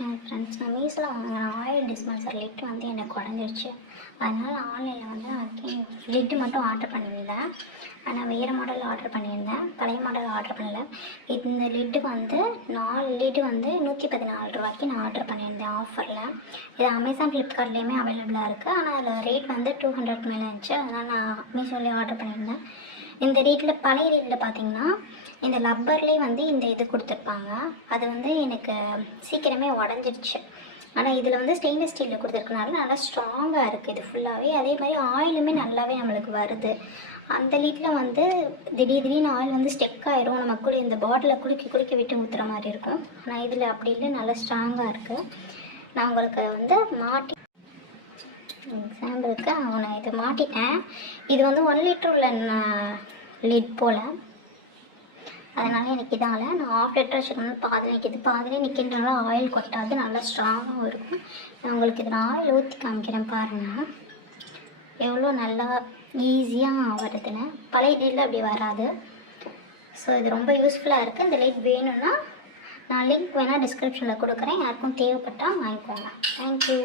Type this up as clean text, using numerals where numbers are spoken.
Friends, நான் மீஷோவில் வாங்கின ஆயில் டிஸ்பென்சர் லிட்டு வந்து எனக்கு உடஞ்சிருச்சு. அதனால் ஆன்லைனில் வந்து நான் லிட்டு மட்டும் ஆர்டர் பண்ணியிருந்தேன். ஆனால் வேறு மாடல் ஆர்டர் பண்ணியிருந்தேன், பழைய மாடல் ஆர்டர் பண்ணலை. இந்த லிட்டு வந்து 4 லிட்டு வந்து 114 ரூபாய்க்கு நான் ஆர்டர் பண்ணியிருந்தேன் ஆஃபரில். இது அமேசான் ஃப்ளிப்கார்ட்லேயுமே அவைலபிளாக இருக்குது. ஆனால் அதில் ரேட் வந்து 200 மேலே இருந்துச்சு. அதனால் நான் மீஷோலேயே ஆர்டர் பண்ணியிருந்தேன். இந்த ரேட்டில் பழைய ரேட்டில் பார்த்திங்கன்னா இந்த லப்பர்லேயே வந்து இந்த இது கொடுத்துருப்பாங்க. அது வந்து எனக்கு சீக்கிரமே உடஞ்சிடுச்சு. ஆனால் இதில் வந்து ஸ்டெயின்லெஸ் ஸ்டீலில் கொடுத்துருக்கனால நல்லா ஸ்ட்ராங்காக இருக்குது இது ஃபுல்லாகவே. அதே மாதிரி ஆயிலுமே நல்லாவே நம்மளுக்கு வருது. அந்த லிட்டில் வந்து திடீர்னு ஆயில் வந்து ஸ்டெக் ஆயிரும், நம்ம இந்த பாட்டிலில் குலுக்கி விட்டு ஊற்றுற மாதிரி இருக்கும். ஆனால் இதில் அப்படி இல்லை, நல்லா ஸ்ட்ராங்காக இருக்குது. நான் உங்களுக்கு வந்து மாட்டி எக்ஸாம்பிளுக்கு நான் இதை மாட்டிட்டேன். இது வந்து 1 லிட்டர் உள்ள லிட் போல், அதனால் எனக்கு இதால் நான் 1/2 லிட்டர் வச்சுக்கணும். பாதி நிற்கிது, பாதிலே நிற்கின்றனால ஆயில் கொட்டாது, நல்லா ஸ்ட்ராங்காகவும் இருக்கும். நான் உங்களுக்கு இதில் ஆயில் ஊற்றி காமிக்கிறேன் பாருங்கள், எவ்வளோ நல்லா ஈஸியாக வருதுன்னு. பழைய லிட்டில் அப்படி வராது. ஸோ இது ரொம்ப யூஸ்ஃபுல்லாக இருக்குது. இந்த லிட் வேணும்னா நான் லிங்க் வேணால் டிஸ்கிரிப்ஷனில் கொடுக்குறேன், யாருக்கும் தேவைப்பட்டால் வாங்கிக்கோங்க. தேங்க்யூ.